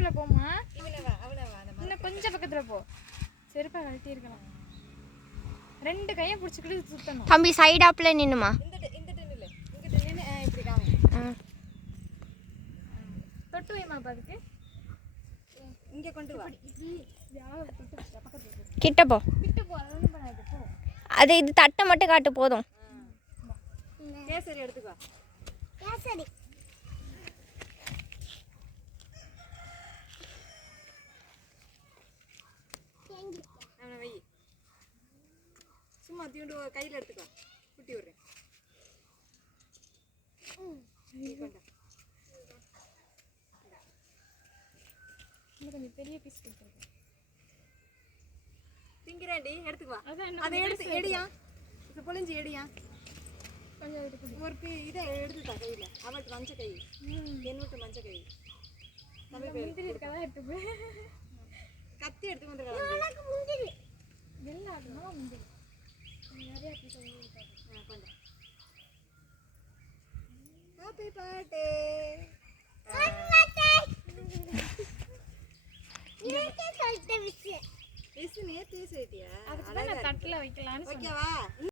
வீட்டுக்குள்ள போமா இன்னும் கொஞ்சம் பக்கத்துல? போ. செருப்பை கழட்டி இருக்கலாம். ரெண்டு கையை பிடிச்சிக்கிட்டு சுத்தணும். தம்பி சைடாப்பில் நின்னுமா? தொட்டு வைமா அப்ப அதுக்கு. இங்கே கொண்டு வா. கிட்ட போ. கிட்ட போ அது இது தட்டை மட்டும் காட்டு போதும். கேசரி எடுத்துக்கோ. அவனை வை சும்மா தீண்டு கையில் எடுத்துக்கோ. குட்டி விடுறேன். இன்னும் கொஞ்சம் பெரிய பீஸ் கொடுத்துருக்கேன். திங்கிறேன்டி எடுத்துக்கோ. அதான் என்ன அதை எடுத்து எடியா. இப்போ பொழிஞ்சு எடியா. கொஞ்சம் ஒரு பீ இதை எடுத்துட்டா கையில். அவளுக்கு மஞ்ச கை. என் விட்டு மஞ்ச கை. கத்தி எடுத்து வந்துருக்காங்க தட்டில் வைக்கலான்னு சொன்னேன். ஓகேவா